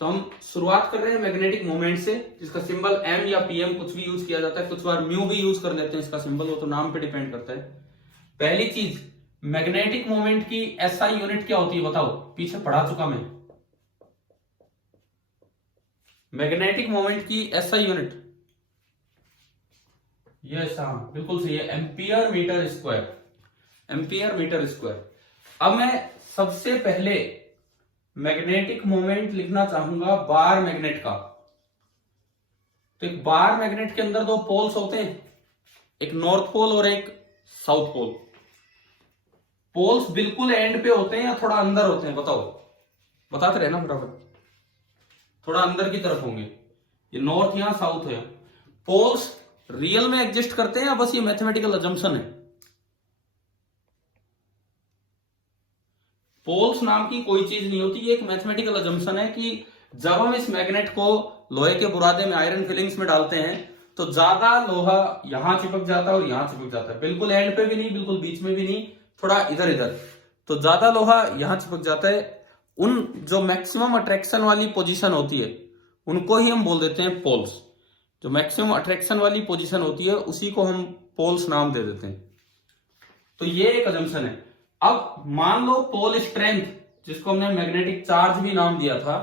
तो हम शुरुआत कर रहे हैं मैग्नेटिक मोमेंट से, जिसका सिंबल एम या पीएम कुछ भी यूज किया जाता है, कुछ बार म्यू भी यूज कर लेते हैं इसका सिंबल, वो तो नाम पे डिपेंड करता है। पहली चीज, मैग्नेटिक मोमेंट की एसआई यूनिट क्या होती है बताओ, पीछे पढ़ा चुका मैं। मैग्नेटिक मोमेंट की एसआई यूनिट यस, हाँ बिल्कुल सही है, ampere metre square, ampere metre square. अब मैं सबसे पहले मैग्नेटिक मोमेंट लिखना चाहूंगा बार मैग्नेट का। तो एक बार मैग्नेट के अंदर दो पोल्स होते हैं, एक नॉर्थ पोल और एक साउथ पोल। पोल्स बिल्कुल एंड पे होते हैं या थोड़ा अंदर होते हैं बताओ, बताते रहना फटाफट। थोड़ा अंदर की तरफ होंगे, ये नॉर्थ या साउथ है। पोल्स रियल में एग्जिस्ट करते हैं या बस ये मैथमेटिकल अजम्पशन है? पोल्स नाम की कोई चीज नहीं होती, ये एक मैथमेटिकल अजम्पशन है कि जब हम इस मैग्नेट को लोहे के बुरादे में आयरन फिलिंग्स में डालते हैं तो ज्यादा लोहा यहां चिपक जाता है और यहां चिपक जाता है, बिल्कुल एंड पे भी नहीं, बिल्कुल बीच में भी नहीं, थोड़ा इधर इधर। तो ज्यादा लोहा यहां चिपक जाता है। उन जो मैक्सिमम अट्रैक्शन वाली पोजीशन होती है उनको ही हम बोल देते हैं पोल्स। जो मैक्सिमम अट्रैक्शन वाली पोजीशन होती है उसी को हम पोल्स नाम दे देते हैं। तो ये एक अजम्पशन है। अब मान लो पोल स्ट्रेंथ, जिसको हमने मैग्नेटिक चार्ज भी नाम दिया था,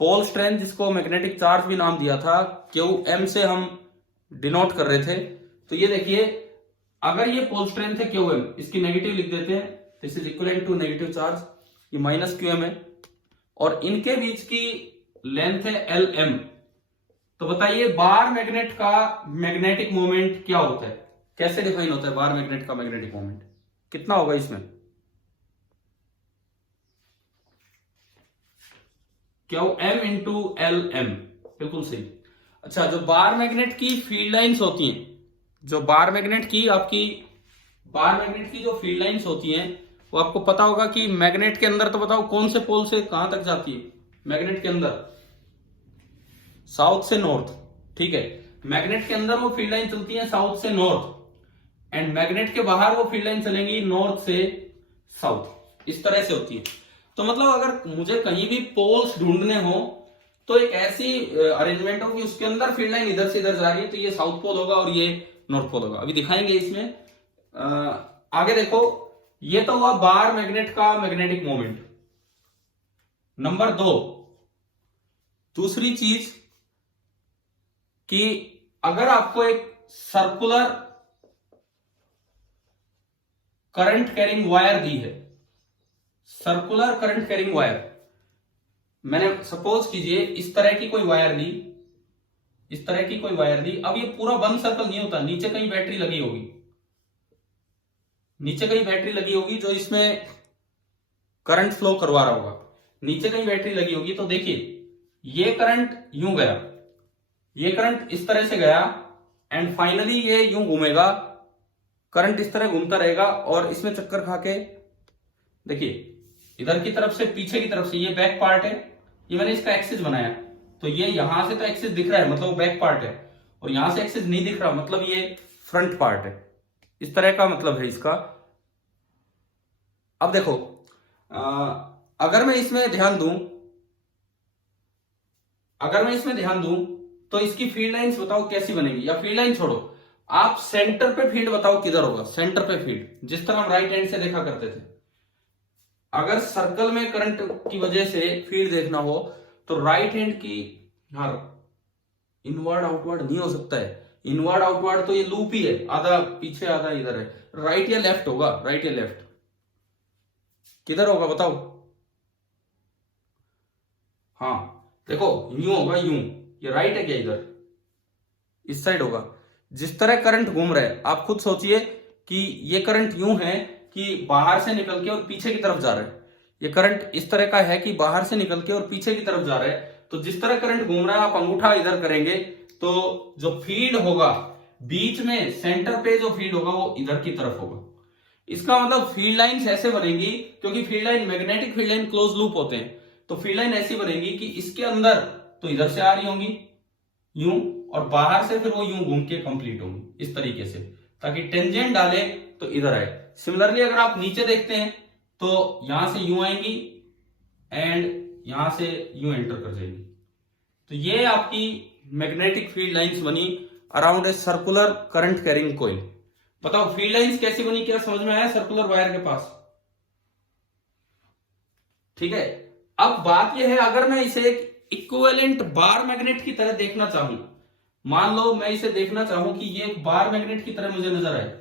पोल स्ट्रेंथ जिसको मैग्नेटिक चार्ज भी नाम दिया था, क्यू एम से हम डिनोट कर रहे थे। तो ये देखिए, अगर ये पोल स्ट्रेंथ है क्यू एम, इसकी नेगेटिव लिख देते हैं, this is equal to negative charge, ये माइनस क्यू एम है, और इनके बीच की लेंथ है एल एम। तो बताइए बार मैग्नेट का मैग्नेटिक मोमेंट क्या होता है, कैसे डिफाइन होता है बार मैग्नेट का मैग्नेटिक मोमेंट, कितना होगा इसमें? Q m into l m, बिल्कुल सही। अच्छा, जो बार मैग्नेट की फील्ड लाइंस होती हैं, जो बार मैग्नेट की जो फील्ड लाइंस होती हैं, वो आपको पता होगा कि मैग्नेट के अंदर, तो बताओ कौन से पोल से कहां तक जाती है मैग्नेट के अंदर? साउथ से नॉर्थ, ठीक है। मैग्नेट के अंदर वो फील्ड लाइन चलती है साउथ से नॉर्थ, एंड मैग्नेट के बाहर वो फील्ड लाइन चलेंगी नॉर्थ से साउथ, इस तरह से होती है। तो मतलब अगर मुझे कहीं भी पोल्स ढूंढने हो तो एक ऐसी अरेंजमेंट हो कि उसके अंदर फील्ड लाइन इधर से इधर जा रही है, तो ये साउथ पोल होगा और ये नॉर्थ पोल होगा। अभी दिखाएंगे इसमें। आगे देखो, ये तो हुआ बार मैग्नेट का मैग्नेटिक मोमेंट। नंबर 2, दूसरी चीज कि अगर आपको एक सर्कुलर करंट कैरिंग वायर दी है, सर्कुलर करंट कैरिंग वायर, मैंने सपोज कीजिए इस तरह की कोई वायर ली, इस तरह की कोई वायर दी। अब ये पूरा बंद सर्कल नहीं होता, नीचे कहीं बैटरी लगी होगी, नीचे कहीं बैटरी लगी होगी जो इसमें करंट फ्लो करवा रहा होगा, नीचे कहीं बैटरी लगी होगी। तो देखिए, ये करंट यूं गया, ये करंट इस तरह से गया, एंड फाइनली ये यूं घूमेगा, करंट इस तरह घूमता रहेगा, और इसमें चक्कर खा के देखिए इधर की तरफ से पीछे की तरफ से, ये बैक पार्ट है, ये मैंने इसका एक्सिस बनाया, तो ये यहां से तो एक्सिस दिख रहा है मतलब वो बैक पार्ट है, और यहां से एक्सिस नहीं दिख रहा मतलब ये फ्रंट पार्ट है। इस तरह का मतलब है इसका। अब देखो, अगर मैं इसमें ध्यान दूं, तो इसकी फील्ड लाइंस बताओ कैसी बनेगी, या फील्ड लाइन छोड़ो, आप सेंटर पे फील्ड बताओ किधर होगा, सेंटर पे फील्ड, जिस तरह हम राइट हैंड से देखा करते थे। अगर सर्कल में करंट की वजह से फील्ड देखना हो तो राइट हैंड की, हाँ, इनवर्ड आउटवर्ड नहीं हो सकता है, इनवर्ड आउटवर्ड तो ये लूप ही है, आधा पीछे आधा इधर है, राइट या लेफ्ट होगा, राइट या लेफ्ट, किधर होगा बताओ? हाँ देखो, यूं होगा, यूं, ये राइट है क्या, इधर इस साइड होगा। जिस तरह करंट घूम रहा है, आप खुद सोचिए कि ये करंट यूं है कि बाहर से निकल के और पीछे की तरफ जा रहा है, ये करंट इस तरह का है कि बाहर से निकल के और पीछे की तरफ जा रहा है। तो जिस तरह करंट घूम रहा है, आप अंगूठा इधर करेंगे तो जो फील्ड होगा बीच में, सेंटर पे जो फील्ड होगा वो इधर की तरफ होगा। इसका मतलब फील्ड लाइंस ऐसे बनेगी, क्योंकि field line, magnetic field line close loop होते हैं, तो फील्ड लाइन ऐसी बनेगी कि इसके अंदर तो इधर से आ रही होंगी यूं, और बाहर से फिर वो यूं घूम के कंप्लीट होंगी इस तरीके से, ताकि टेंजेंट डाले तो इधर आए। सिमिलरली अगर आप नीचे देखते हैं तो यहां से यूं आएंगी एंड यहां से यूं एंटर कर जाएगी। तो ये आपकी मैग्नेटिक फील्ड लाइंस बनी around a circular current carrying coil. बताओ फील्ड लाइंस कैसी बनी, क्या समझ में आया सर्कुलर वायर के पास? ठीक है। अब बात यह है, अगर मैं इसे एक इक्विवेलेंट बार मैग्नेट की तरह देखना चाहूं, मान लो मैं इसे देखना चाहूं कि ये एक बार मैग्नेट की तरह मुझे नजर आए,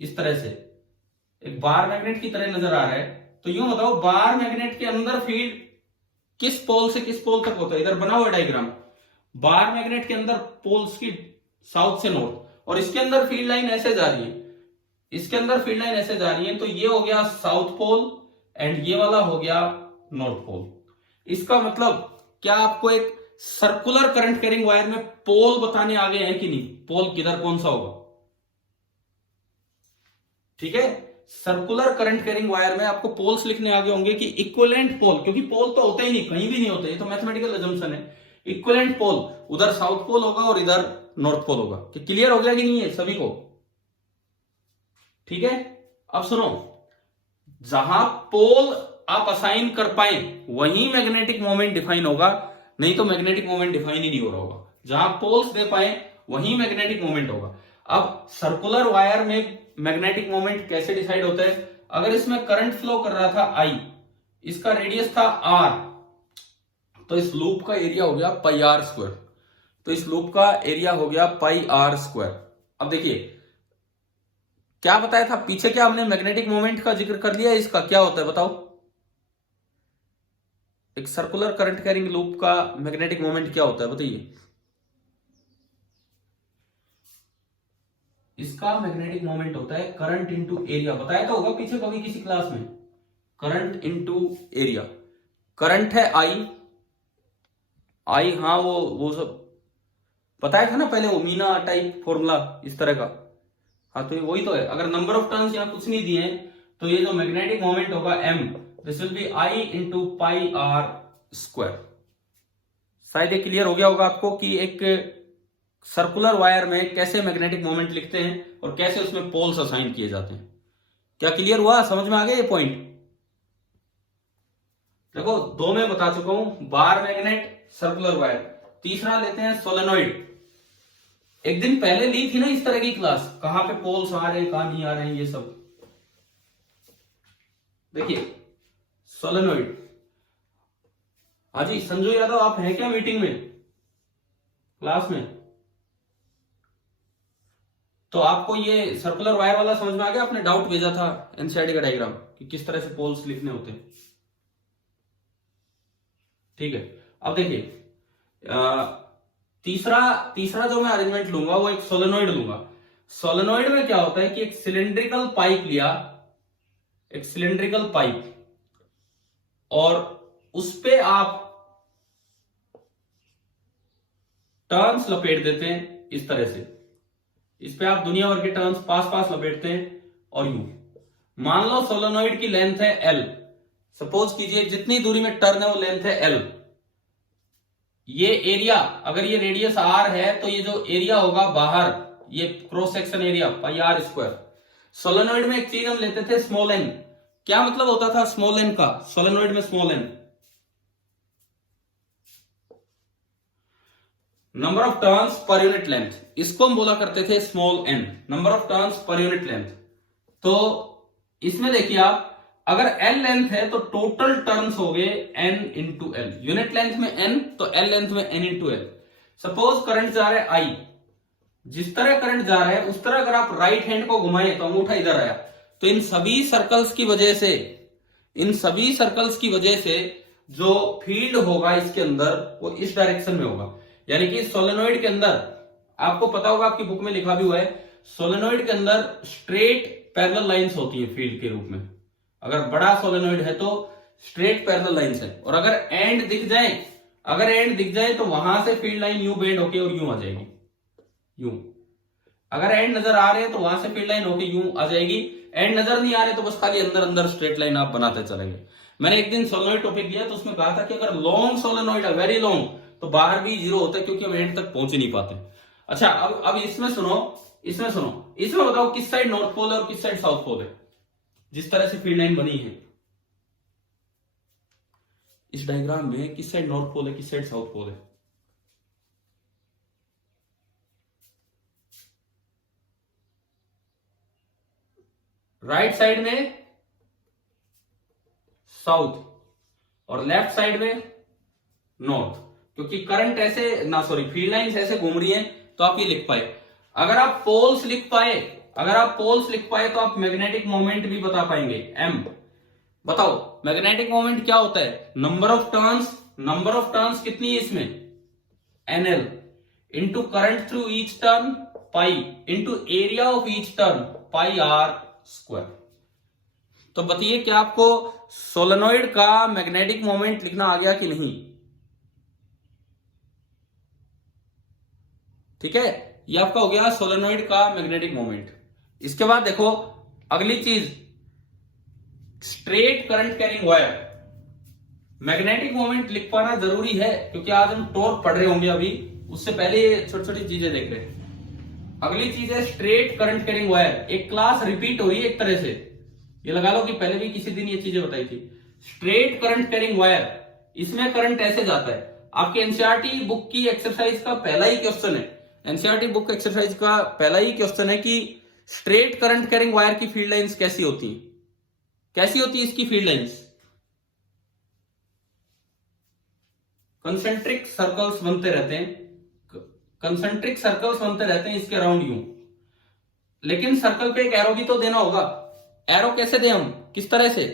इस तरह से एक बार मैग्नेट की तरह नजर आ रहा है, तो यूं बताओ बार मैग्नेट के अंदर फील्ड किस पोल से किस पोल तक होता है? इधर बना हुआ डायग्राम, बार मैग्नेट के अंदर पोल्स की साउथ से नॉर्थ, और इसके अंदर फील्ड लाइन ऐसे जा रही है, इसके अंदर फील्ड लाइन ऐसे जा रही है, तो ये हो गया साउथ पोल एंड ये वाला हो गया नॉर्थ पोल। इसका मतलब क्या आपको एक सर्कुलर करंट कैरिंग वायर में पोल बताने आ गए हैं कि नहीं? पोल किधर कौन सा होगा? ठीक है, सर्कुलर करंट कैरिंग वायर में आपको पोल्स लिखने आगे होंगे कि इक्विवेलेंट पोल, क्योंकि पोल तो होते ही नहीं, कहीं भी नहीं होते, ये तो मैथमेटिकल अजम्पशन है। इक्विवेलेंट पोल, उधर साउथ पोल होगा और इधर नॉर्थ पोल होगा। कि क्लियर हो गया कि नहीं है सभी को? ठीक है, अब सुनो, जहां पोल आप असाइन कर पाए वहीं मैग्नेटिक मोमेंट डिफाइन होगा, नहीं तो मैग्नेटिक मोमेंट डिफाइन ही नहीं हो रहा होगा। जहां पोल्स दे पाए वहीं मैग्नेटिक मोमेंट होगा। अब सर्कुलर वायर में मैग्नेटिक मोमेंट कैसे डिसाइड होता है? अगर इसमें करंट फ्लो कर रहा था I, इसका रेडियस था R, तो इस लूप का एरिया हो गया पाई आर स्क्वायर। तो इस लूप का एरिया हो गया पाई आर स्क्वायर। अब देखिए क्या बताया था पीछे, क्या हमने मैग्नेटिक मोमेंट का जिक्र कर लिया? इसका क्या होता है बताओ? एक सर्कुलर करंट कैरिंग लूप का मैग्नेटिक मोमेंट क्या होता है बताइए? इसका मैग्नेटिक मोमेंट होता है करंट इनटू एरिया। बताया तो होगा पीछे कभी किसी क्लास में, करंट इनटू एरिया। करंट है आई, हाँ वो सब बताया था ना पहले, वो मीना टाइप फॉर्मूला इस तरह का। हाँ तो वही तो है। अगर नंबर ऑफ टर्न्स यहाँ कुछ नहीं दिए तो ये जो मैग्नेटिक मोमेंट होगा m, this will be i into pi r square. शायद ये क्लियर हो गया होगा आपको कि एक सर्कुलर वायर में कैसे मैग्नेटिक मोमेंट लिखते हैं और कैसे उसमें पोल्स असाइन किए जाते हैं। क्या क्लियर हुआ? समझ में आ गया ये पॉइंट? देखो दो में बता चुका हूं, बार मैग्नेट, सर्कुलर वायर। तीसरा लेते हैं सोलेनोइड। एक दिन पहले ली थी ना इस तरह की क्लास, कहां पे पोल्स आ रहे हैं कहां नहीं आ रहे हैं ये सब। देखिए सोलेनोइड। हाँ जी संजू यादव, आप हैं क्या मीटिंग में, क्लास में? तो आपको ये सर्कुलर वायर वाला समझ में आ गया? आपने डाउट भेजा था एनसीईआरटी का डायग्राम कि किस तरह से पोल्स लिखने होते हैं। ठीक है, अब देखिए तीसरा जो मैं अरेंजमेंट लूंगा वो एक सोलेनोइड लूंगा। सोलेनोइड में क्या होता है कि एक सिलेंड्रिकल पाइप लिया, एक सिलेंड्रिकल पाइप, और उस पे आप टर्न्स लपेट देते हैं इस तरह से। इस पे आप दुनिया भर के टर्न्स पास लपेटते हैं और यूं। मान लो सोलेनोइड की लेंथ है L, सपोज कीजिए जितनी दूरी में टर्न है वो लेंथ है L। ये एरिया, अगर ये रेडियस R है तो ये जो एरिया होगा बाहर, ये cross section area pi r square. Solenoid में एक चीज हम लेते थे स्मॉल n। क्या मतलब होता था स्मॉल n का सोलेनोइड में? Small n number of turns per unit length, इसको हम बोला करते थे small n, number of turns per unit length. तो इसमें देखिए आप, अगर L लेंथ है तो टोटल टर्न्स हो गए n into L. Unit length में n तो L लेंथ में n into L. Suppose current जा रहा है I, जिस तरह करंट जा रहा है उस तरह अगर आप राइट हैंड को घुमाएं तो अंगूठा इधर आया, तो इन सभी सर्कल्स की वजह से जो फील्ड होगा इसके अंदर वो इस डायरेक्शन में होगा। यानी कि सोलेनोइड के अंदर आपको पता होगा, आपकी बुक में लिखा भी हुआ है, सोलेनोइड के अंदर स्ट्रेट पैरेलल लाइंस होती है फील्ड के रूप में। अगर बड़ा सोलेनोइड है तो स्ट्रेट पैरेलल लाइंस है, और अगर एंड दिख जाए तो वहां से फील्ड लाइन यूं बेंड होके और यूं आ जाएगी, यूं। अगर एंड नजर आ रहे हैं तो वहां से फील्ड लाइन होके यूं आ जाएगी। एंड नजर नहीं आ रहे तो बस खाली अंदर स्ट्रेट लाइन आप बनाते चलेंगे। मैंने एक दिन सोलेनोइड टॉपिक लिया तो उसमें कहा था कि अगर लॉन्ग सोलेनोइड है, वेरी लॉन्ग, तो बाहर भी जीरो होता है क्योंकि हम एंड तक पहुंच ही नहीं पाते। अच्छा अब इसमें सुनो, इसमें बताओ किस साइड नॉर्थ पोल है और किस साइड साउथ पोल है, जिस तरह से फील्ड लाइन बनी है। इस डायग्राम में किस साइड नॉर्थ पोल है, किस साइड साउथ पोल है? राइट साइड में साउथ और लेफ्ट साइड में नॉर्थ, क्योंकि करंट ऐसे ना सॉरी फील्ड लाइंस ऐसे घूम रही हैं, तो आप ये लिख पाए। अगर आप पोल्स लिख पाए, अगर आप पोल्स लिख पाए तो आप मैग्नेटिक मोमेंट भी बता पाएंगे। एम बताओ मैग्नेटिक मोमेंट क्या होता है? Number of turns, number of turns कितनी है इसमें? NL into current through each turn pi into area of each turn pi r square. तो बताइए क्या आपको सोलेनोइड का मैग्नेटिक मोमेंट लिखना आ गया कि नहीं? ठीक है, ये आपका हो गया सोलेनोइड का मैग्नेटिक मोमेंट। इसके बाद देखो अगली चीज, straight current carrying wire. Magnetic moment लिख पाना जरूरी है, क्योंकि आज हम टॉर्क पढ़ रहे होंगे, अभी उससे पहले ये छोटी छोटी चीजें देख रहे हैं। अगली चीज है स्ट्रेट करंट कैरिंग वायर। एक क्लास रिपीट हो रही है एक तरह से, ये लगा लो कि पहले भी किसी दिन ये चीजें बताई थी। स्ट्रेट करंट कैरिंग वायर, इसमें करंट ऐसे जाता है। आपके एनसीईआरटी बुक की एक्सरसाइज का पहला ही क्वेश्चन है, एनसीईआरटी बुक एक्सरसाइज का पहला ही क्वेश्चन है कि स्ट्रेट करंट कैरिंग वायर की फील्ड लाइंस कैसी होती है, कैसी होती है इसकी फील्ड लाइंस? कंसेंट्रिक सर्कल्स बनते रहते हैं, कंसेंट्रिक सर्कल्स बनते रहते हैं इसके अराउंड यूं, लेकिन सर्कल पे एक एरो भी तो देना होगा। एरो कैसे दें हम, किस तरह से?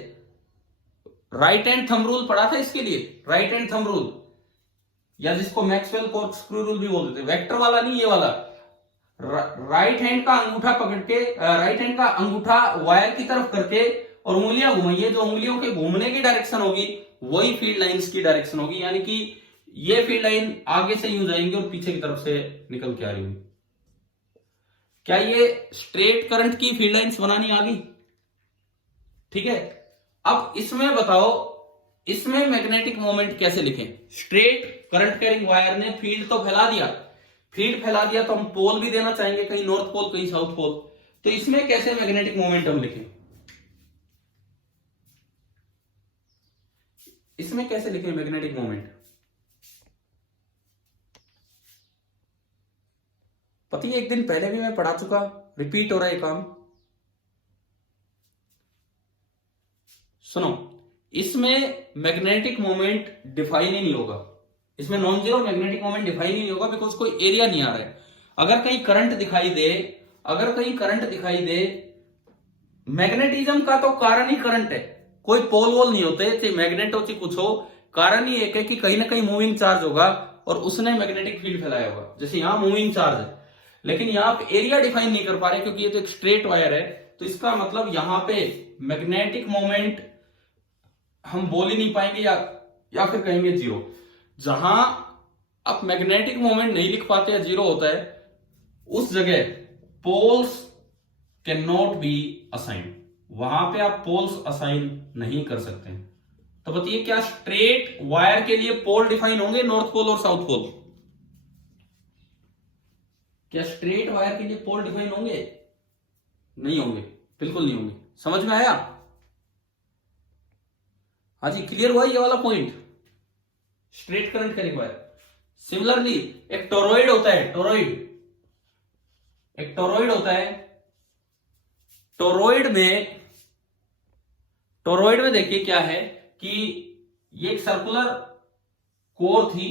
राइट हैंड थंब रूल पढ़ा था इसके लिए, राइट हैंड थंब रूल, या जिसको मैक्सवेल कॉर्कस्क्रू रूल भी बोलते थे। वेक्टर वाला नहीं, ये वाला। राइट हैंड का अंगूठा पकड़ के, राइट हैंड का अंगूठा वायर की तरफ करके और उंगलियां घुमाइए, जो उंगलियों के घूमने की डायरेक्शन होगी वही फील्ड लाइंस की डायरेक्शन होगी। यानी कि ये फील्ड लाइन आगे से यूं जाएंगे और पीछे की तरफ से निकल के आ रही होगी। क्या ये स्ट्रेट करंट की फील्ड लाइंस बनानी आ गई? ठीक है, अब इसमें बताओ इसमें मैग्नेटिक मोमेंट कैसे लिखें? स्ट्रेट करंट कैरिंग वायर ने फील्ड तो फैला दिया, फील्ड फैला दिया तो हम पोल भी देना चाहेंगे, कहीं नॉर्थ पोल कहीं साउथ पोल। तो इसमें कैसे मैग्नेटिक मोमेंट हम लिखें? इसमें कैसे लिखें मैग्नेटिक मोमेंट? पता है एक दिन पहले भी मैं पढ़ा चुका, रिपीट हो रहा है काम। सुनो, इसमें मैग्नेटिक मोमेंट डिफाइन ही नहीं होगा, इसमें non zero magnetic moment define ही नहीं होगा, बिकॉज कोई एरिया नहीं आ रहा है। अगर कहीं करंट दिखाई दे, अगर कहीं करंट दिखाई दे, मैग्नेटिज्म का तो कारण ही करंट है, कोई पोल वोल नहीं होते तो मैग्नेट हो कुछ हो, कारण ही एक है कि कहीं ना कहीं मूविंग चार्ज होगा और उसने मैग्नेटिक फील्ड फैलाया होगा। जैसे यहां मूविंग चार्ज है, लेकिन यहां पे एरिया डिफाइन नहीं कर पा रहे क्योंकि ये तो एक स्ट्रेट वायर है, तो इसका मतलब यहां पे मैग्नेटिक मोमेंट हम बोल ही नहीं पाएंगे, या फिर कहेंगे जीरो। जहां आप मैग्नेटिक मोमेंट नहीं लिख पाते या जीरो होता है, उस जगह poles can not be assign, वहां पे आप पोल्स असाइन नहीं कर सकते। तो बताइए क्या स्ट्रेट वायर के लिए पोल डिफाइन होंगे, नॉर्थ पोल और साउथ पोल? क्या स्ट्रेट वायर के लिए पोल डिफाइन होंगे? नहीं होंगे, बिल्कुल नहीं होंगे। समझ में आया? हाँ जी, क्लियर हुआ ये वाला point, straight current carrying wire. Similarly एक टोरॉइड होता है, टोरॉइड, एक टोरॉइड होता है। टोरॉइड में देखिए क्या है कि ये एक सर्कुलर कोर थी।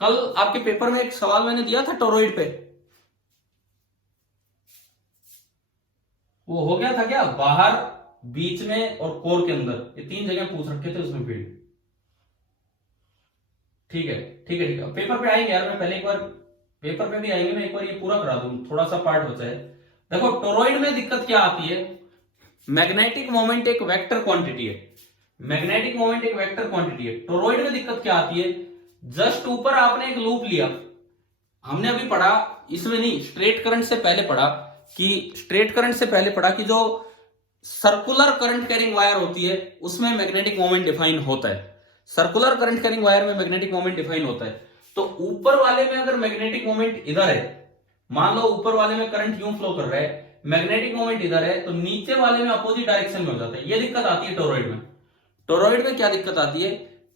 कल आपके पेपर में एक सवाल मैंने दिया था टोरॉइड पे, वो हो गया था क्या? बाहर, बीच में और कोर के अंदर, ये तीन जगह पूछ रखे थे उसमें फील्ड। ठीक है ठीक है ठीक है, पेपर पे आएंगे यार, मैं पहले एक बार पेपर पे भी आएंगे, मैं एक बार ये पूरा करा दूं, थोड़ा सा पार्ट बचा है। देखो टोरॉइड में दिक्कत क्या आती है, मैग्नेटिक मोमेंट एक वेक्टर क्वांटिटी है, मैग्नेटिक मोमेंट एक वेक्टर क्वांटिटी है। टोरॉइड में दिक्कत क्या आती है, जस्ट ऊपर आपने एक लूप लिया, हमने अभी पढ़ा, इसमें नहीं, स्ट्रेट करंट से पहले पढ़ा कि स्ट्रेट करंट से पहले पढ़ा कि जो सर्कुलर करंट कैरिंग वायर होती है उसमें मैग्नेटिक मोमेंट डिफाइन होता है, सर्कुलर करंट कैरिंग वायर में मैग्नेटिक मोमेंट डिफाइन होता है। तो ऊपर वाले में अगर मैग्नेटिक मोमेंट इधर है, मान लो ऊपर वाले में करंट यूं फ्लो कर रहा है, मैग्नेटिक मोमेंट इधर है, तो नीचे वाले में अपोजिट डायरेक्शन में हो जाता है। ये दिक्कत आती है टोरॉइड में। टोरॉइड में क्या दिक्कत आती है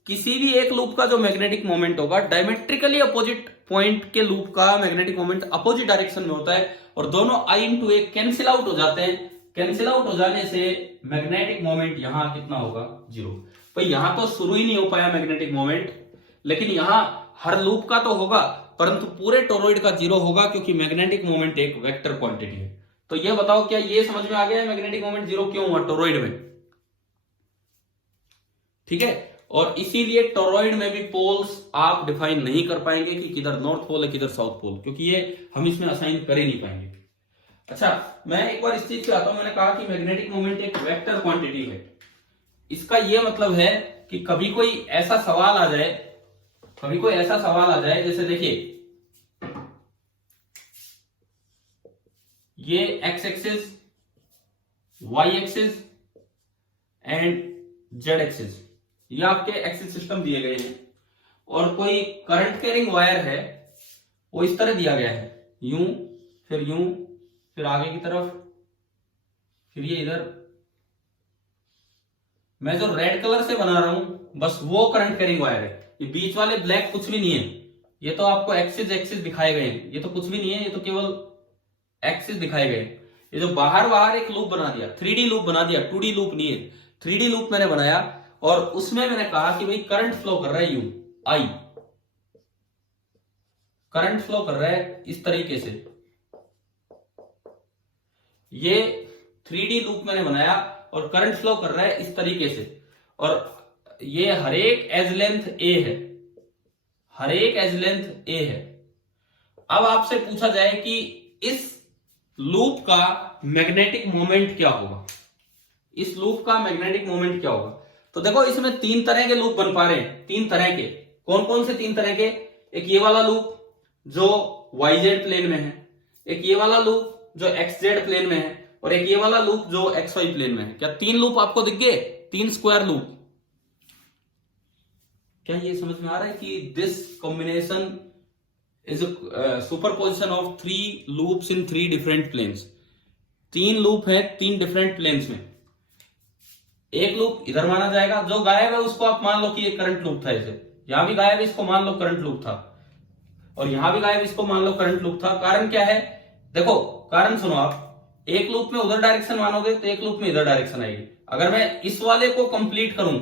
किसी भी एक लूप का जो मैग्नेटिक मोमेंट होगा डायमेट्रिकली अपोजिट पॉइंट के लूप का मैग्नेटिक मोमेंट अपोजिट डायरेक्शन में होता है और दोनों I into A cancel out हो जाते हैं। कैंसिल आउट हो जाने से मैग्नेटिक मोमेंट यहां कितना होगा, 0। भाई यहां तो शुरू ही नहीं हो पाया मैग्नेटिक मोमेंट, लेकिन यहां हर लूप का तो होगा परंतु पूरे टोरॉइड का 0 होगा क्योंकि मैग्नेटिक मोमेंट एक वेक्टर क्वांटिटी है। तो ये बताओ क्या ये समझ में आ गया है मैग्नेटिक मोमेंट 0 क्यों हुआ टोरॉइड में? ठीक है, और इसीलिए टोरॉइड में भी पोल्स आप डिफाइन नहीं कर पाएंगे कि किधर नॉर्थ पोल है किधर साउथ पोल, क्योंकि ये हम इसमें असाइन कर ही नहीं पाएंगे। अच्छा, मैं एक बार इस चीज पे आता हूं। मैंने कहा कि मैग्नेटिक मोमेंट एक वेक्टर क्वांटिटी है। इसका यह मतलब है कि कभी कोई ऐसा सवाल आ जाए, जैसे देखिए ये x axis, y axis and z axis, ये आपके एक्सिस सिस्टम दिए गए हैं और कोई करंट कैरिंग वायर है वो इस तरह दिया गया है, यूं फिर आगे की तरफ, फिर ये इधर। मैं जो रेड कलर से बना रहा हूं बस वो करंट कैरिंग वायर है। ये बीच वाले ब्लैक कुछ भी नहीं है, ये तो आपको एक्सिस दिखाए गए हैं, ये तो कुछ भी नहीं है, ये तो केवल एक्सिस दिखाए गए। ये जो बाहर एक लूप बना दिया, 3D लूप बना दिया, 2D लूप नहीं है, 3D लूप मैंने बनाया और उसमें मैंने कहा कि भाई करंट फ्लो कर रहा है यू आई, करंट फ्लो कर रहा है इस तरीके से। ये 3D लूप मैंने बनाया और करंट फ्लो कर रहा है इस तरीके से और ये हर एक एज लेंथ ए है। अब आपसे पूछा जाए कि इस लूप का मैग्नेटिक मोमेंट क्या होगा, तो देखो इसमें 3 तरह के लूप बन पा रहे हैं। 3 तरह के, कौन कौन से 3 तरह के? एक ये वाला लूप जो YZ प्लेन में है, एक ये वाला लूप जो XZ प्लेन में है और एक ये वाला लूप जो XY प्लेन में है। क्या 3 लूप आपको दिख गए? 3 स्क्वायर लूप। क्या ये समझ में आ रहा है कि this combination is superposition of 3 loops in 3 different planes. 3 loop है 3 डिफरेंट प्लेन्स में। एक लूप इधर माना जाएगा, जो गायब है उसको आप मान लो कि ये करंट लूप था, इसे यहां भी गायब है इसको मान लो करंट लूप था और यहां भी गायब इसको मान लो करंट लूप था। कारण क्या है? देखो कारण सुनो आप, एक लूप में उधर डायरेक्शन मानोगे तो एक लूप में इधर डायरेक्शन आएगी। अगर मैं इस वाले को कंप्लीट करूं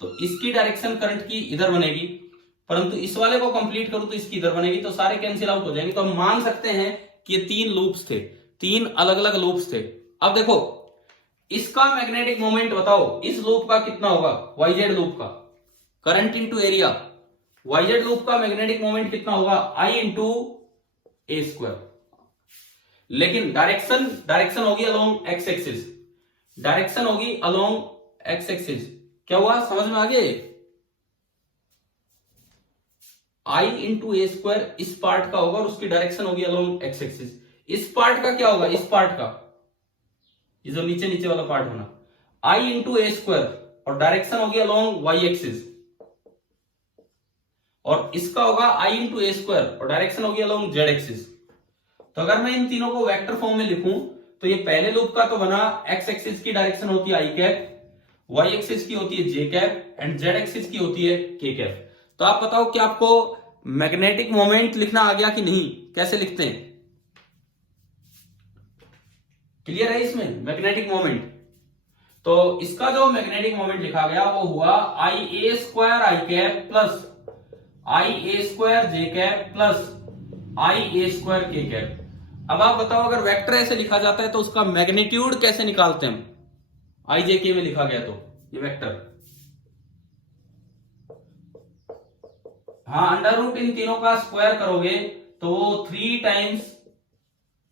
तो इसकी डायरेक्शन करंट की इधर बनेगी, परंतु इस वाले को कंप्लीट करूं तो इसकी इधर बनेगी, तो सारे कैंसिल आउट हो जाएंगे। तो हम मान सकते हैं कि ये 3 लूप्स थे, 3 अलग अलग लूप्स थे। अब देखो इसका मैग्नेटिक मोमेंट बताओ, इस लूप का कितना होगा, YZ लूप का, current into area. YZ loop का मैग्नेटिक मोमेंट कितना होगा, I इंटू ए स्क्वायर। लेकिन डायरेक्शन होगी अलोंग एक्स एक्सिस, क्या हुआ समझ में आ गया? I इंटू ए स्क्वायर इस पार्ट का होगा और उसकी डायरेक्शन होगी अलोंग एक्स एक्सिस। इस पार्ट का क्या होगा, इस पार्ट का, ये जो नीचे वाला पार्ट होना, I इंटू ए स्क्वायर और डायरेक्शन होगी अलोंग वाई एक्सिस, और इसका होगा I इंटू ए स्क्वायर और डायरेक्शन होगी अलोंग जेड एक्सिस। तो अगर मैं इन तीनों को वेक्टर फॉर्म में लिखूं तो ये पहले लूप का तो बना, एक्स एक्सिस की डायरेक्शन होती है आई कैप, वाई एक्सिस की होती है जे कैप एंड जेड एक्सिस की होती है के कैप। तो आप बताओ कि आपको मैग्नेटिक मोमेंट लिखना आ गया कि नहीं? कैसे लिखते हैं? क्लियर है इसमें मैग्नेटिक मोमेंट? तो इसका जो मैग्नेटिक मोमेंट लिखा गया वो हुआ आई ए स्क्वायर आई कैप प्लस आई ए स्क्वायर जे कैप प्लस आई ए स्क्वायर के कैप। अब आप बताओ अगर वेक्टर ऐसे लिखा जाता है तो उसका मैग्नीट्यूड कैसे निकालते हैं हम? आई जे के में लिखा गया तो ये वेक्टर, हाँ अंडर रूट इन तीनों का स्क्वायर करोगे तो वो 3 टाइम्स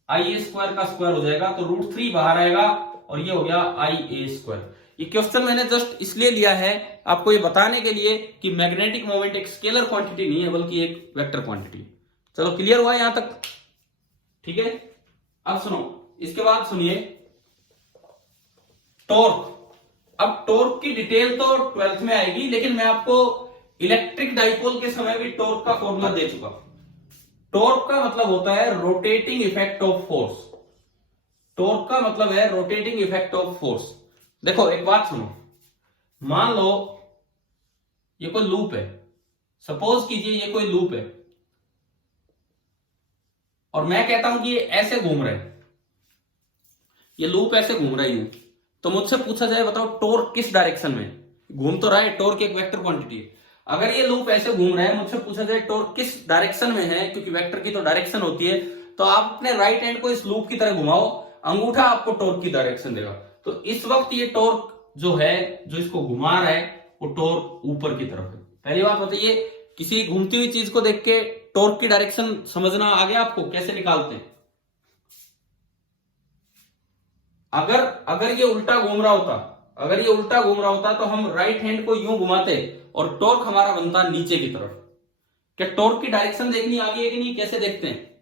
आई ए स्क्वायर का स्क्वायर हो जाएगा, तो √3 बाहर आएगा और ये हो गया आई ए स्क्वायर। ये क्वेश्चन मैंने जस्ट इसलिए लिया है आपको ये बताने के लिए कि मैग्नेटिक मोमेंट एक स्केलर क्वांटिटी नहीं है बल्कि एक वेक्टर क्वांटिटी। चलो क्लियर हुआ यहां तक? ठीक है, अब सुनो, इसके बाद सुनिए टॉर्क। अब टॉर्क की डिटेल तो 12th में आएगी, लेकिन मैं आपको इलेक्ट्रिक डाइपोल के समय भी टॉर्क का फॉर्मूला दे चुका। टॉर्क का मतलब होता है rotating effect of force. Torque का मतलब है रोटेटिंग इफेक्ट ऑफ फोर्स। देखो एक बात सुनो, मान लो ये कोई लूप है, सपोज कीजिए ये कोई लूप है और मैं कहता हूं कि ये ऐसे घूम रहा है, ये लूप ऐसे घूम रहा है यूं, तो मुझसे पूछा जाए बताओ टॉर्क किस डायरेक्शन में घूम, तो रहा है, टॉर्क एक वेक्टर क्वांटिटी है। अगर ये लूप ऐसे घूम रहा है, मुझसे पूछा जाए टॉर्क किस डायरेक्शन में है, क्योंकि वेक्टर की तो डायरेक्शन होती है, तो आप अपने राइट हैंड को इस लूप की तरह घुमाओ, अंगूठा आपको टॉर्क की डायरेक्शन देगा। तो इस वक्त ये टॉर्क जो है, जो इसको घुमा रहा है, वो टॉर्क ऊपर की तरफ है। पहली बात बताइए, किसी घूमती हुई चीज को देख के टॉर्क की डायरेक्शन समझना आ गया आपको, कैसे निकालते हैं? अगर अगर ये उल्टा घूम रहा होता, अगर ये उल्टा घूम रहा होता तो हम राइट हैंड को यूं घुमाते और टॉर्क हमारा बनता नीचे की तरफ। क्या टॉर्क की डायरेक्शन देखनी आ गई है कि नहीं, कैसे देखते हैं?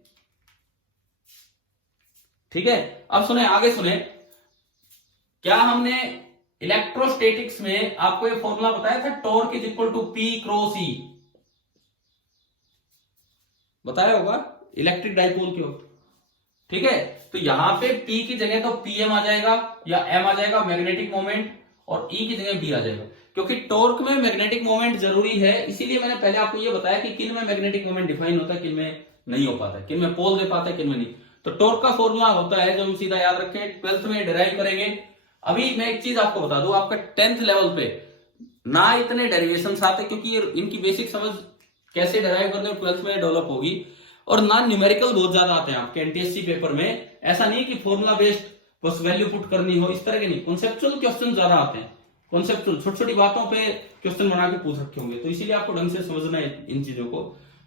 ठीक है, अब सुने, आगे सुने। क्या हमने इलेक्ट्रोस्टैटिक्स में आपको ये फॉर्मूला बताया था, torque is equal to P cross E? बताया होगा इलेक्ट्रिक डाइपोल के वक्त। ठीक है, तो यहां पे P की जगह तो PM आ जाएगा या M आ जाएगा मैग्नेटिक मोमेंट, और E की जगह B आ जाएगा, क्योंकि टॉर्क में मैग्नेटिक मोमेंट जरूरी है। इसीलिए मैंने पहले आपको ये बताया कि किन में मैग्नेटिक मोमेंट डिफाइन होता है, किन में नहीं हो पाता है, किन में पोल दे पाता है, किन में नहीं। तो टॉर्क का फॉर्मूला होता है, जो हम सीधा याद रखें, 12th में डिराइव करेंगे। अभी मैं एक चीज आपको बता दूं, आपका 10th लेवल पे ना इतने डेरिवेशन आते, क्योंकि इनकी बेसिक समझ कैसे डिराइव करते हैं 12th में डेवलप होगी, और ना न्यूमेरिकल बहुत ज्यादा आते हैं आपके एनटीएससी पेपर में। ऐसा नहीं कि फॉर्मूला बेस्ड बस वैल्यू पुट करनी हो, इस तरह के नहीं, कॉन्सेप्चुअल क्वेश्चन ज्यादा आते हैं। कॉन्सेप्चुअल छोटी छोटी बातों पे क्वेश्चन बना के पूछ रखे होंगे, तो इसीलिए आपको ढंग से समझना है इन चीजों को।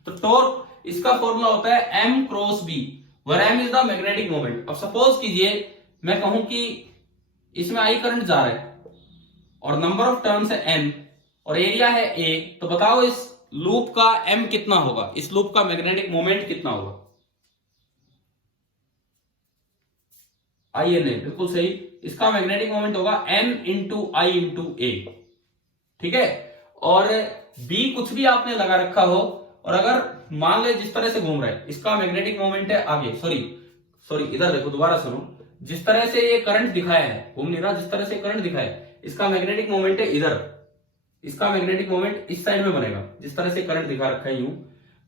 तो टॉर्क, इसका फॉर्मूला होता है M cross B, where M is the magnetic moment. अब सपोज कीजिए मैं कहूं कि इसमें I करंट जा रहा है और नंबर ऑफ टर्न्स है N और एरिया है A, तो बताओ इस लूप का M कितना होगा, इस लूप का मैग्नेटिक मोमेंट कितना होगा? INA, बिल्कुल सही। इसका मैग्नेटिक मोमेंट होगा N इंटू आई इंटू ए। ठीक है, और B कुछ भी आपने लगा रखा हो, और अगर मान ले जिस तरह से घूम रहा है, इसका मैग्नेटिक मोमेंट है आगे, सॉरी इधर देखो, दोबारा सुनो, जिस तरह से ये करंट दिखाया है, घूम नहीं रहा, जिस तरह से करंट दिखाया है, इसका मैग्नेटिक मोमेंट है इधर, इसका मैग्नेटिक मोमेंट इस साइड में बनेगा, जिस तरह से करंट दिखा रखा है यूं,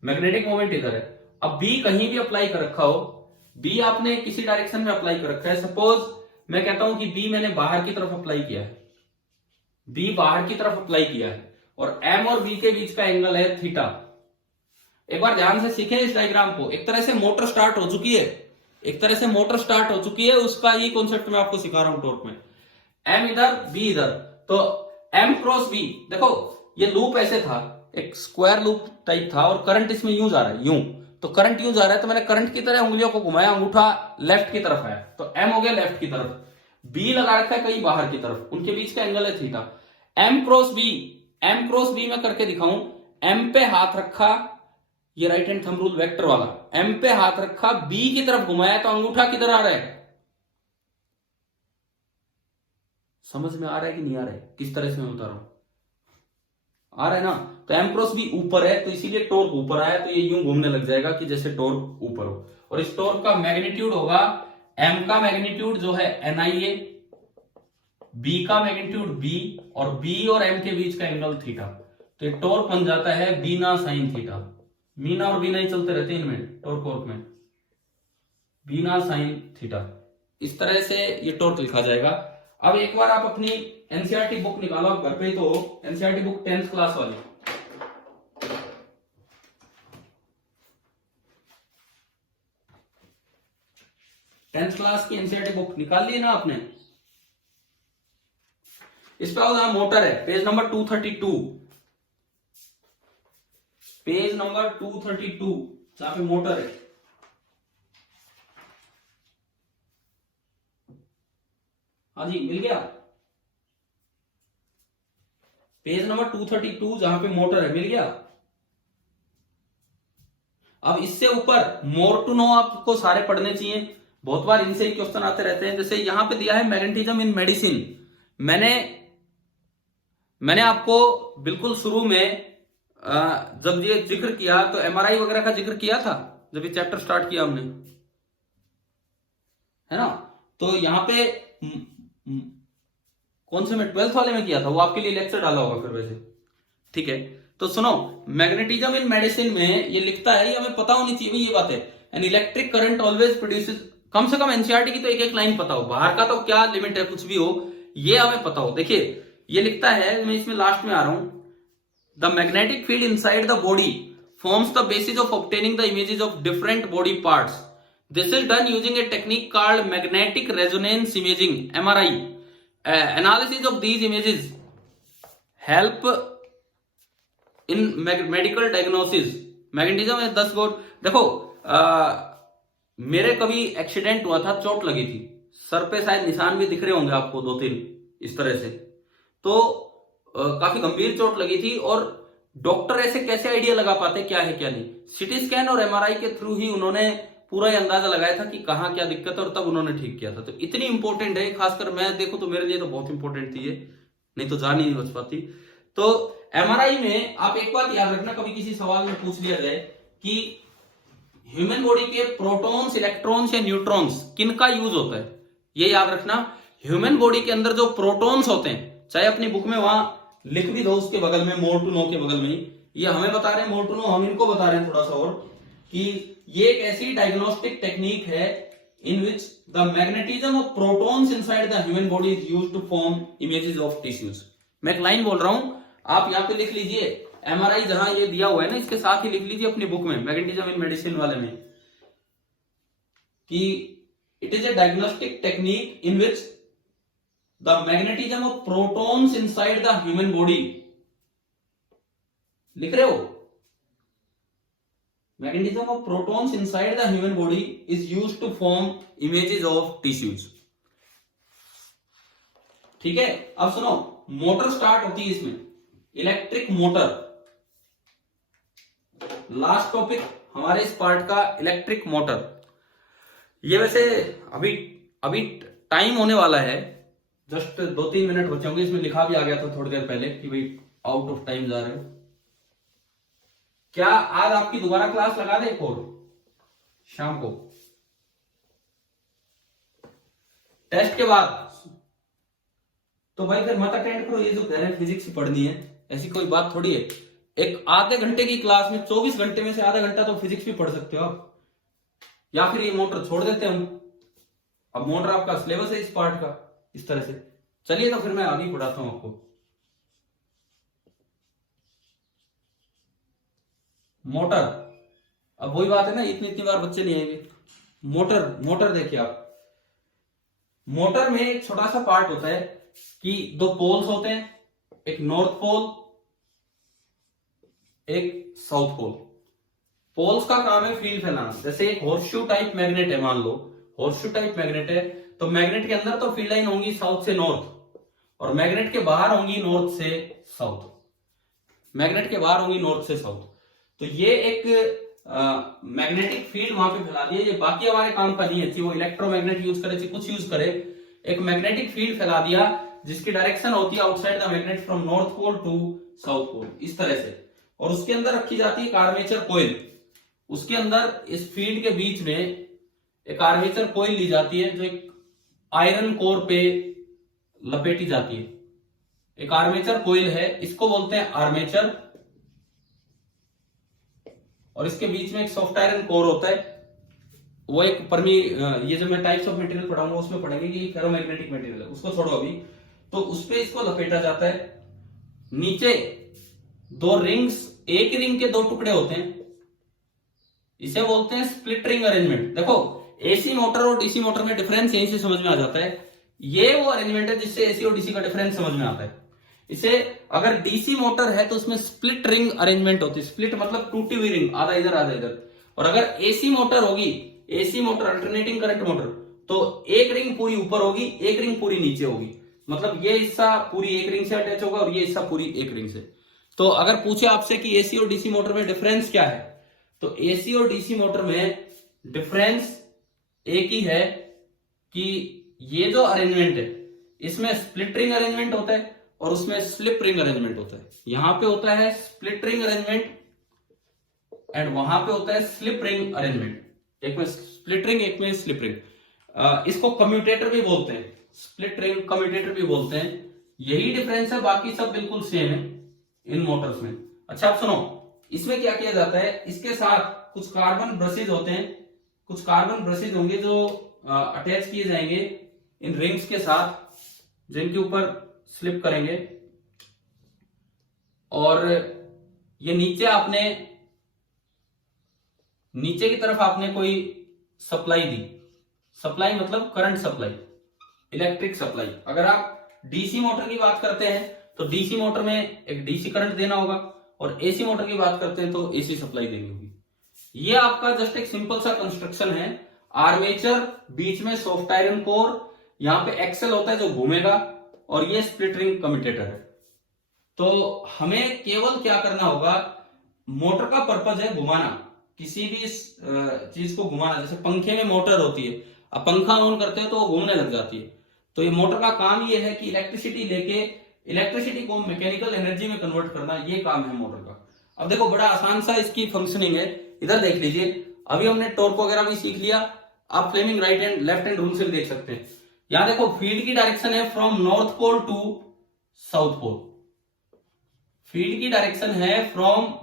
मैग्नेटिक मोमेंट इधर है। अब B कहीं भी अप्लाई कर रखा हो, B आपने किसी डायरेक्शन में अप्लाई कर रखा है, सपोज मैं कहता हूं कि B मैंने बाहर की तरफ अप्लाई किया है, B बाहर की तरफ अप्लाई किया है, और M और B के बीच का एंगल है थीटा। एक बार ध्यान से सीखें इस डायग्राम को, एक तरह से मोटर स्टार्ट हो चुकी है, एक तरह से मोटर स्टार्ट हो चुकी है, उसका ही कॉन्सेप्ट मैं आपको सिखा रहा हूं टॉर्क में। M इधर, B इधर, तो M क्रॉस B, देखो ये लूप ऐसे था, एक स्क्वायर लूप टाइप था, और करंट इसमें यूं जा रहा है, यूं, तो करंट यूं जा रहा है, तो मैंने करंट की तरह उंगलियों को घुमाया, अंगूठा लेफ्ट की तरफ आया, तो M हो गया लेफ्ट की तरफ, B लगा रखा है कहीं बाहर की तरफ, उनके बीच का एंगल है थीटा। M क्रॉस B में करके दिखाऊं, M पे हाथ रखा, ये right hand thumb rule vector वाला, M पे हाथ रखा, B की तरफ घुमाया, तो अंगूठा किधर आ रहा है? समझ में आ रहा है कि नहीं आ रहा है, किस तरह से मैं बता रहा हूं? आ रहा है ना? तो M क्रॉस B ऊपर है, तो इसीलिए टॉर्क ऊपर आया, तो ये यूं घूमने लग जाएगा कि जैसे टॉर्क ऊपर हो, और इस टॉर्क का मैग्नीट्यूड होगा, M का मैग्नीट्यूड जो है NIA, B का मैग्नीट्यूड B, और B और M के बीच का एंगल थीटा, तो ये टॉर्क बन जाता है बीना साइन थीटा। मीना और बीना ही चलते रहते हैं इनमें, टॉर्क वॉर्क में, बीना साइन थीटा, इस तरह से ये टॉर्क लिखा जाएगा। अब एक बार आप अपनी एनसीईआरटी बुक निकालो, आप घर पे, तो एनसीईआरटी बुक 10th क्लास वाली, क्लास की एनसीईआरटी बुक निकाल ली ना आपने? इस पे आओ, मोटर है, पेज नंबर 232, पेज नंबर 232, जहां पे मोटर है। हाँ जी, मिल गया, पेज नंबर 232 जहां पे मोटर है, मिल गया। अब इससे ऊपर मोर टू नो आपको सारे पढ़ने चाहिए, बहुत बार इनसे ही क्वेश्चन आते रहते हैं। जैसे यहां पे दिया है मैग्नेटिज्म इन मेडिसिन, मैंने आपको बिल्कुल शुरू में जब ये जिक्र किया, तो एमआरआई वगैरह का जिक्र किया था, जब ये चैप्टर स्टार्ट किया हमने, है ना? तो यहाँ पे कौन से में 12th वाले में किया था, वो आपके लिए लेक्चर डाला होगा फिर वैसे, ठीक है, तो सुनो, मैग्नेटिज्म इन मेडिसिन में ये लिखता है, ये हमें पता होनी चाहिए ये बात है, an electric current always produces, कम से कम एनसीईआरटी की तो एक एक लाइन पता हो, बाहर का तो क्या लिमिट है, कुछ भी हो ये हमें पता हो। देखिए ये लिखता है, मैं इसमें लास्ट में आ रहा हूं, the magnetic field inside the body forms the basis of obtaining the images of different body parts. This is done using a technique called magnetic resonance imaging (MRI). Analysis of these images help in medical diagnosis. Magnetism है 10 गोट। देखो मेरे कभी accident हुआ था, चोट लगी थी sir पे, शायद निशान भी दिख रहे होंगे आपको 2-3 इस तरह से, तो काफी गंभीर चोट लगी थी, और डॉक्टर ऐसे कैसे आइडिया लगा पाते क्या है क्या नहीं, सीटी स्कैन और एमआरआई के थ्रू ही उन्होंने पूरा ये अंदाजा लगाया था कि कहाँ क्या दिक्कत है, और तब उन्होंने ठीक किया था। तो इतनी इंपॉर्टेंट है, खासकर मैं देखो तो मेरे लिए तो बहुत इंपॉर्टेंट थी ये, नहीं तो जान ही नहीं बच पाती। तो एमआरआई में आप एक बात याद रखना, कभी किसी सवाल में पूछ लिया जाए कि ह्यूमन बॉडी के प्रोटॉन्स, इलेक्ट्रॉन्स या न्यूट्रॉन्स किनका यूज होता है, ये याद रखना। ह्यूमन बॉडी के अंदर जो प्रोटॉन्स होते हैं, चाहे अपनी बुक में वहां लिख भी दो उसके बगल में, मोर टू नो के बगल में, ये हमें बता रहे हैं मोर टू नो, हम इनको बता रहे हैं थोड़ा सा और, कि ये एक ऐसी डायग्नोस्टिक टेक्निक है in which the magnetism of protons inside the human body is used to form images of tissues. मैं एक लाइन बोल रहा हूं, आप यहां पे लिख लीजिए, एमआरआई जहां ये दिया हुआ है ना, इसके साथ ही लिख लीजिए अपनी बुक में, मैग्नेटिज्म इन मेडिसिन वाले में, कि it is a diagnostic technique in which the magnetism of protons inside the human body, लिख रहे हो, magnetism of protons inside the human body is used to form images of tissues। ठीक है, अब सुनो, मोटर स्टार्ट होती है इसमें, इलेक्ट्रिक मोटर, लास्ट टॉपिक हमारे इस पार्ट का इलेक्ट्रिक मोटर। ये वैसे अभी टाइम होने वाला है, जस्ट 2-3 मिनट बचे होंगे, इसमें लिखा भी आ गया था थोड़ी देर पहले कि भाई आउट ऑफ टाइम जा रहे हो। क्या आज आपकी दोबारा क्लास लगा दे एक और शाम को टेस्ट के बाद? तो भाई फिर मत अटेंड करो, ये जो कह रहे हैं फिजिक्स ही पढ़नी है, ऐसी कोई बात थोड़ी है। एक आधे घंटे की क्लास में 24 घंटे में से आधा घंटा तो फिजिक्स भी पढ़ सकते हो आप, या फिर ये मोटर छोड़ देते हम। अब मोटर आपका सिलेबस है इस पार्ट का इस तरह से। चलिए तो फिर मैं आगे पढ़ाता हूं आपको। मोटर, अब वही बात है ना, इतनी बार बच्चे नहीं आएंगे। मोटर देखिए आप, मोटर में एक छोटा सा पार्ट होता है कि 2 पोल्स होते हैं, एक नॉर्थ पोल एक साउथ पोल। पोल्स का काम है फील्ड फैलाना। जैसे एक हॉर्सशू टाइप मैग्नेट है, मान लो हॉर्सशू टाइप मैग्नेट है, तो मैग्नेट के अंदर तो फील्ड लाइन होंगी साउथ से नॉर्थ, और मैग्नेट के बाहर होंगी नॉर्थ से साउथ, मैग्नेट के बाहर होंगी नॉर्थ से साउथ। तो ये एक मैग्नेटिक फील्ड वहां पे फैला दिया। ये बाकी हमारे काम का नहीं है, चाहे वो इलेक्ट्रोमैग्नेट यूज करे चाहे कुछ यूज करे, एक मैग्नेटिक फील्ड फैला दिया जिसकी डायरेक्शन होती है outside the magnet from north pole to south pole, इस तरह से। और उसके अंदर रखी जाती है एक आर्मेचर कोयल। उसके अंदर इस फील्ड के बीच में एक आर्मेचर कोयल ली जाती है जो एक आयरन कोर पे लपेटी जाती है। एक आर्मेचर कोयल है, इसको बोलते हैं आर्मेचर, और इसके बीच में एक सॉफ्ट आयरन कोर होता है। वो एक ये जो मैं टाइप्स ऑफ मटेरियल पढ़ाऊंगा उसमें पढ़ेंगे कि फेरोमैग्नेटिक मटेरियल है, उसको छोड़ो अभी। तो उस पे इसको लपेटा जाता है। नीचे 2 रिंग्स, एक रिंग के 2 टुकड़े होते हैं, इसे बोलते हैं स्प्लिट रिंग अरेंजमेंट। देखो एसी मोटर और डीसी मोटर में डिफरेंस यहीं से समझ में आ जाता है। ये वो अरेंजमेंट है जिससे एसी और डीसी का डिफरेंस समझ में आता है। इसे अगर डीसी मोटर है तो उसमें स्प्लिट रिंग अरेंजमेंट होती है। स्प्लिट मतलब टूटी हुई रिंग, आधा इधर आधा इधर। और अगर एसी मोटर होगी, AC motor alternating current motor, तो एक रिंग पूरी ऊपर होगी, एक रिंग पूरी नीचे होगी। मतलब ये हिस्सा पूरी एक रिंग से अटैच होगा और ये हिस्सा पूरी एक रिंग से। तो अगर पूछे आपसे कि एसी और डीसी मोटर में डिफरेंस क्या है, तो एसी और डीसी मोटर में डिफरेंस एक ही है कि ये जो अरेंजमेंट है इसमें स्प्लिट रिंग अरेंजमेंट होता है और उसमें स्लिप रिंग अरेंजमेंट होता है। यहां पे होता है स्प्लिट रिंग अरेंजमेंट एंड वहां पे होता है स्लिप रिंग अरेंजमेंट। एक में स्प्लिट रिंग, एक में स्लिप रिंग। इसको कम्यूटेटर भी बोलते हैं, स्प्लिट रिंग कम्यूटेटर भी बोलते हैं। यही डिफरेंस है, बाकी सब बिल्कुल सेम है। इन मोटर्स में। अच्छा आप सुनो, इसमें क्या किया जाता है, इसके साथ कुछ कार्बन ब्रशेज होते हैं, कुछ कार्बन ब्रशेज होंगे जो अटैच किए जाएंगे इन रिंग्स के साथ, जिनके ऊपर स्लिप करेंगे, और ये नीचे की तरफ आपने कोई सप्लाई दी, सप्लाई मतलब करंट सप्लाई, इलेक्ट्रिक सप्लाई। अगर आप डीसी मोटर की बात करते हैं तो डीसी मोटर में एक डीसी करंट देना होगा, और एसी मोटर की बात करते हैं तो एसी सप्लाई देनी होगी। ये आपका जस्ट एक सिंपल सा कंस्ट्रक्शन है। आर्मेचर, बीच में सॉफ्ट आयरन कोर, यहाँ पे एक्सेल होता है जो घूमेगा, और ये स्प्लिट रिंग कम्यूटेटर है। तो हमें केवल क्या करना होगा, मोटर का पर्पज है घुमाना, किसी भी चीज को घुमाना। जैसे पंखे में मोटर होती है, अब पंखा ऑन करते हैं तो वो घूमने लग जाती है। तो ये मोटर का काम ये है कि इलेक्ट्रिसिटी लेके इलेक्ट्रिसिटी को मैकेनिकल एनर्जी में कन्वर्ट करना, ये काम है मोटर का। अब देखो बड़ा आसान सा इसकी फंक्शनिंग है, इधर देख लीजिए। अभी हमने टॉर्क वगैरह भी सीख लिया, आप Fleming right hand left hand rule से भी देख सकते हैं। यहां देखो फील्ड की डायरेक्शन है from north pole to south pole, field की डायरेक्शन है from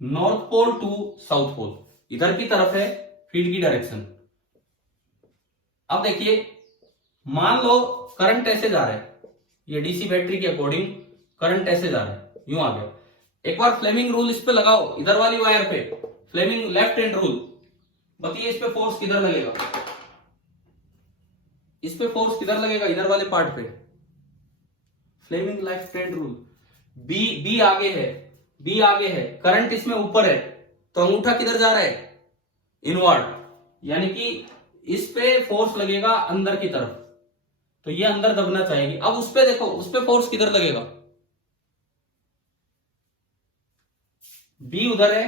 north pole to south pole, इधर की तरफ है फील्ड की डायरेक्शन। अब देखिए, मान लो करंट ऐसे जा रहा है, ये डीसी बैटरी के अकॉर्डिंग करंट ऐसे जा रहा है, यूं आ गया। एक बार फ्लेमिंग रूल इस पे लगाओ, इधर वाली वायर पे फ्लेमिंग लेफ्ट हैंड रूल, बताइए इस पे फोर्स किधर लगेगा, इस पे फोर्स किधर लगेगा, इधर वाले पार्ट पे। Fleming left hand rule, B आगे है, बी आगे है, करंट इसमें ऊपर है, तो अंगूठा किधर जा रहा है, इनवर्ड, यानी कि इस पे फोर्स लगेगा अंदर की तरफ, तो ये अंदर दबना चाहेगी। अब उस पे देखो, उस पे फोर्स किधर लगेगा, बी उधर है,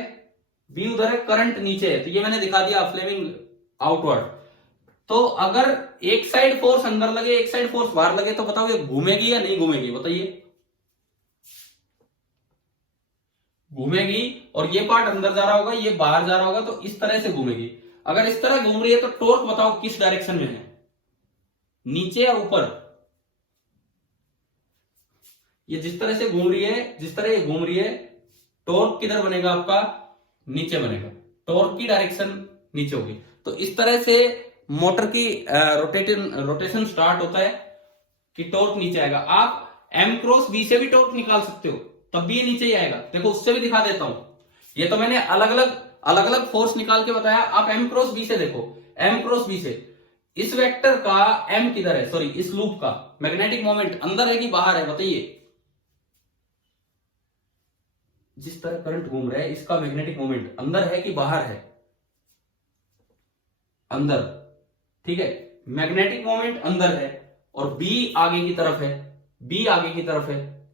बी उधर है, करंट नीचे है, तो ये मैंने दिखा दिया फ्लेमिंग आउटवर्ड। तो अगर एक साइड फोर्स अंदर लगे, एक साइड फोर्स बाहर लगे, तो बताओ ये घूमेगी या नहीं घूमेगी, बताइए। घूमेगी, और ये पार्ट अंदर जा रहा होगा, ये बाहर जा रहा होगा, तो इस तरह से घूमेगी। अगर इस तरह घूम रही है तो टॉर्क बताओ किस डायरेक्शन में है, नीचे या ऊपर। ये जिस तरह से घूम रही है, जिस तरह ये घूम रही है, टॉर्क किधर बनेगा आपका, नीचे बनेगा, टॉर्क की डायरेक्शन नीचे होगी। तो इस तरह से मोटर की रोटेशन स्टार्ट होता है कि टॉर्क नीचे आएगा। आप एम क्रॉस बी से भी टॉर्क निकाल सकते हो, तब भी ये नीचे ही आएगा। देखो उससे भी दिखा देता हूं, ये तो मैंने अलग अलग फोर्स निकाल के बताया। आप एम क्रॉस बी से देखो, एम क्रॉस बी से इस वेक्टर का एम किधर है, सॉरी इस लूप का मैग्नेटिक मोमेंट अंदर है कि बाहर है, बताइए। जिस तरह करंट घूम रहा है, इसका मैग्नेटिक मोमेंट अंदर है कि बाहर है, अंदर, ठीक है। मैग्नेटिक मोमेंट अंदर है, और बी आगे की तरफ है, बी आगे की तरफ है,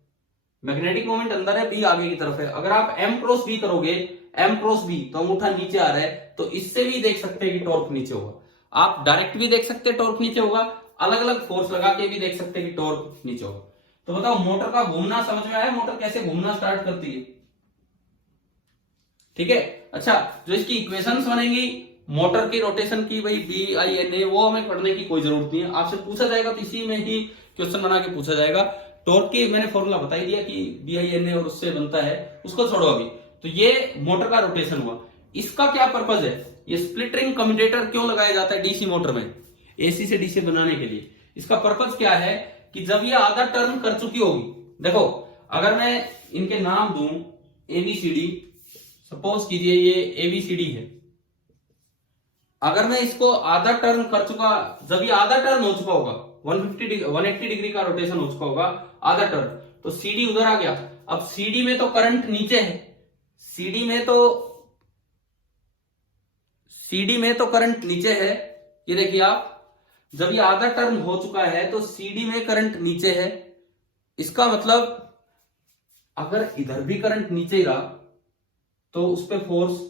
मैग्नेटिक मोमेंट अंदर है, बी आगे की तरफ है। अगर आप एम क्रॉस बी करोगे, एम क्रॉस बी, तो अंगूठा नीचे आ रहा है, तो इससे भी देख सकते हैं कि टॉर्क नीचे होगा। आप डायरेक्ट भी देख सकते हैं टॉर्क नीचे होगा, अलग अलग फोर्स लगा के भी देख सकते हैं कि टॉर्क नीचे होगा। तो बताओ मोटर का घूमना समझ में आया, मोटर कैसे घूमना स्टार्ट करती है, ठीक है। अच्छा, जो इसकी इक्वेशंस बनेंगी मोटर की रोटेशन की, भाई बी आई एन ए, वो हमें पढ़ने की कोई जरूरत नहीं है, आपसे पूछा जाएगा तो इसी में ही क्वेश्चन बना के पूछा जाएगा। टॉर्क की मैंने फॉर्मूला बता ही दिया कि बी आई एन ए और उससे बनता है, उसको छोड़ो अभी। तो ये मोटर का रोटेशन हुआ, इसका क्या पर्पज है, ये स्प्लिट रिंग कम्यूटेटर क्यों लगाया जाता है डीसी मोटर में, एसी से डीसी बनाने के लिए। इसका पर्पज क्या है कि जब ये आधा टर्न कर चुकी होगी, देखो अगर मैं इनके नाम दूं एबीसीडी, सपोज कीजिए ये एबीसीडी है, अगर मैं इसको आधा टर्न कर चुका, जब ये आधा टर्न हो चुका होगा, 180 डिग्री का रोटेशन हो चुका होगा, आधा टर्न, तो सीडी उधर आ गया। अब सीडी में तो करंट नीचे है, सीडी में तो करंट नीचे है, ये देखिए आप, जब ये आधा टर्न हो चुका है तो सीडी में करंट नीचे है। इसका मतलब अगर इधर भी करंट नीचे ही रहा तो उस पर फोर्स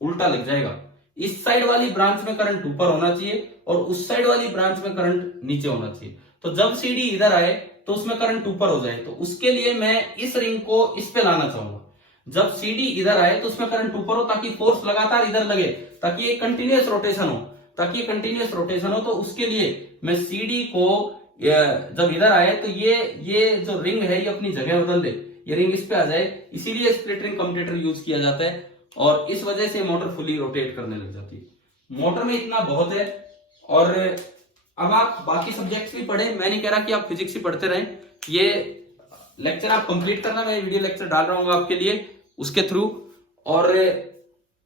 उल्टा लग जाएगा। इस साइड वाली ब्रांच में करंट ऊपर होना चाहिए और उस साइड वाली ब्रांच में करंट नीचे होना चाहिए। तो जब सीडी इधर आए तो उसमें करंट ऊपर हो जाए, तो उसके लिए मैं इस रिंग को इस पे लाना चाहूंगा। जब सीडी इधर आए तो उसमें करंट ऊपर हो, ताकि फोर्स लगातार इधर लगे, ताकि ये कंटिन्यूअस रोटेशन हो। तो उसके लिए मैं सीडी को जब इधर आए तो ये जो रिंग है ये अपनी जगह बदल दे, ये रिंग इस पे आ जाए, इसीलिए स्प्लिट रिंग कम्यूटेटर यूज किया जाता है और इस वजह से मोटर फुली रोटेट करने लग जाती है। मोटर में इतना बहुत है। और अब आप बाकी सब्जेक्ट्स भी पढ़े, मैं नहीं कह रहा कि आप फिजिक्स ही पढ़ते रहें, ये लेक्चर आप कंप्लीट करना, मैं वीडियो लेक्चर डाल रहा हूँ आपके लिए उसके थ्रू। और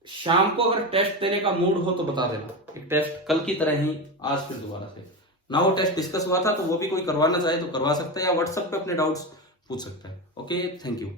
शाम को अगर टेस्ट देने का मूड हो तो बता देना, एक टेस्ट कल की तरह ही आज फिर दोबारा से ना, वो टेस्ट डिस्कस हुआ था तो वो भी कोई करवाना चाहे तो करवा सकता है या व्हाट्सएप पे अपने डाउट्स पूछ सकता है। Okay, thank you.